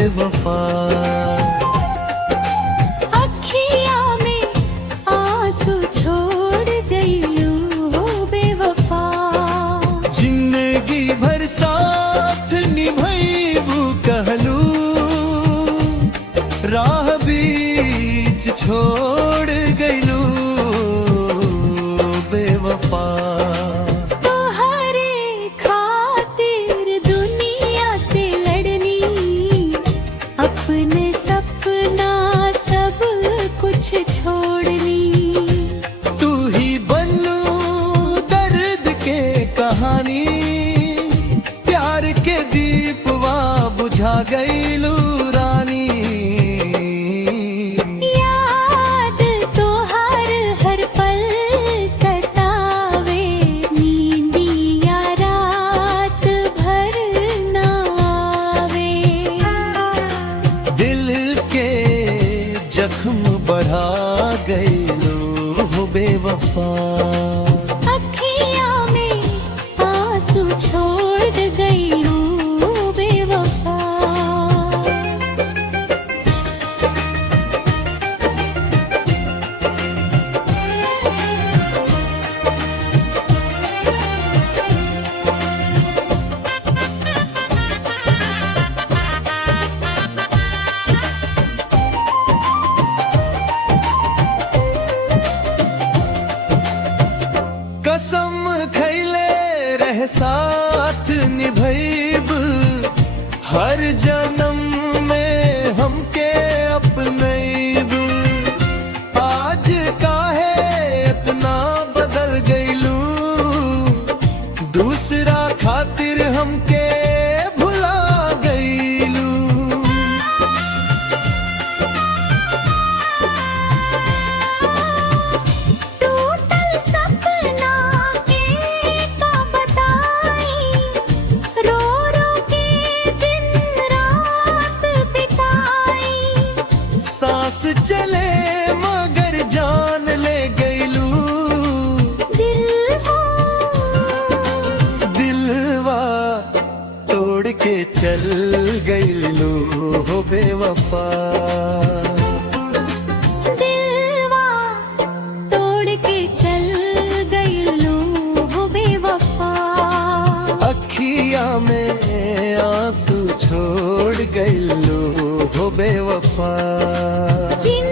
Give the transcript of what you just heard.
बेवफा। अखिया में आंसू छोड़ गईलू हो बेवफा। जिंदगी भर साथ निभैबू कहलू, राह बीच छोड़ गईलू बेवफा। तोहरे खातिर दुनिया से लड़नी, अपने सपना सब कुछ छोड़नी। तू ही बनू दर्द के कहानी, प्यार के दीपवा बुझा गईलू रानी। याद तो हर पल सतावे, नींदिया रात भर न आवे। दिल के जख्म बढ़ा गईलू बेवफा। अखिया में आंसू छोड़ गईलू बेवफा। कसम खैले रह साथ निभैब, हर जन्म में हमके अपनैब। आज काहे इतना बदल गईलू, दूसरा खातिर हमके भुला गईलू। टूटल सपना के का बताई, रो रो के दिन रात बिताई। सांस चले मगर जान ले गईलू, दिलवा तोड़ के चल गईलू हो बेवफा। दिलवा तोड़ के चल गईलू हो बेवफा। अखिया में आंसू छोड़ गईलू हो बेवफा। जिन